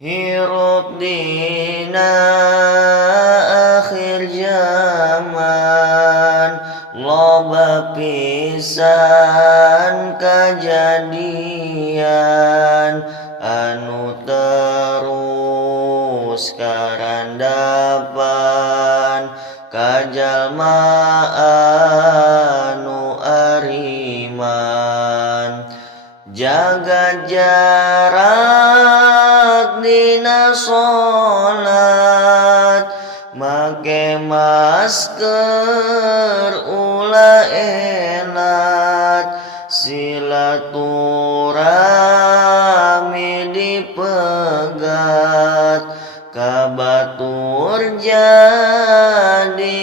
Hirup dina akhir zaman, loba pisan kajadian anu terus karandapan kajalma anu ariman. Jaga jarak dina sholat, make masker ulah elat, silaturahmi dipegat, kabatur jadi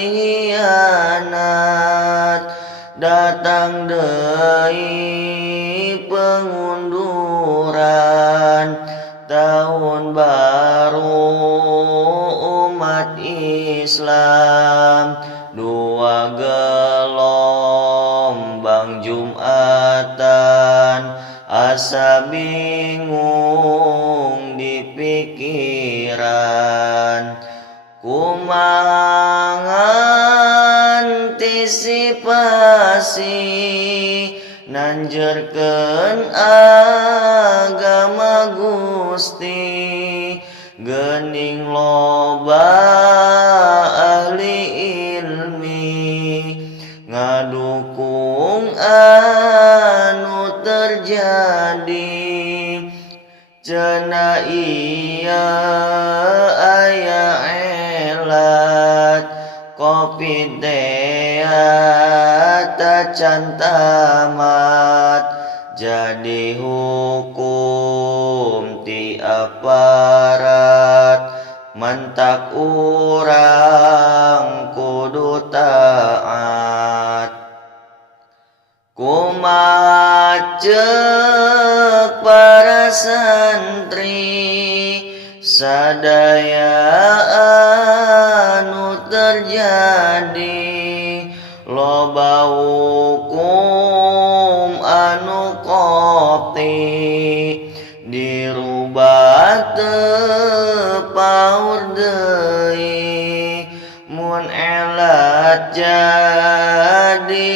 hianat, datang deui pengunduran tahun baru umat Islam, dua gelombang Jumatan, asa bingung di pikiran, kumaha antisipasi nanjerkeun agama Gusti, geuning loba ahli ilmi ngadukung anu terjadi, cenah ieu aya elat Covid tacan tamat, jadi hukum ti aparat, mentak urang kudu taat. Kumaha ceuk para santri sadaya anu terjadi, loba hukum anu qati dirubah teu paur deui, mun elat jadi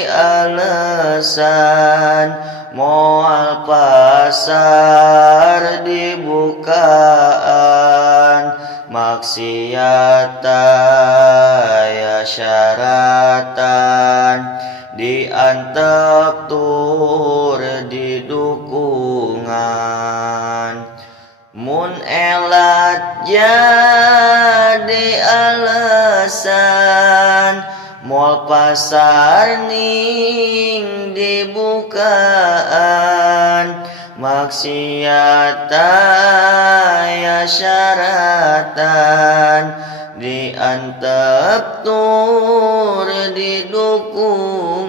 alesan moal pasar dibukaan, maksiat aya syaratan diantep tur di dukungan, mun elat jadi alasan moal pasar ning dibukaan, maksiat aya syaratan diantep tur didukung.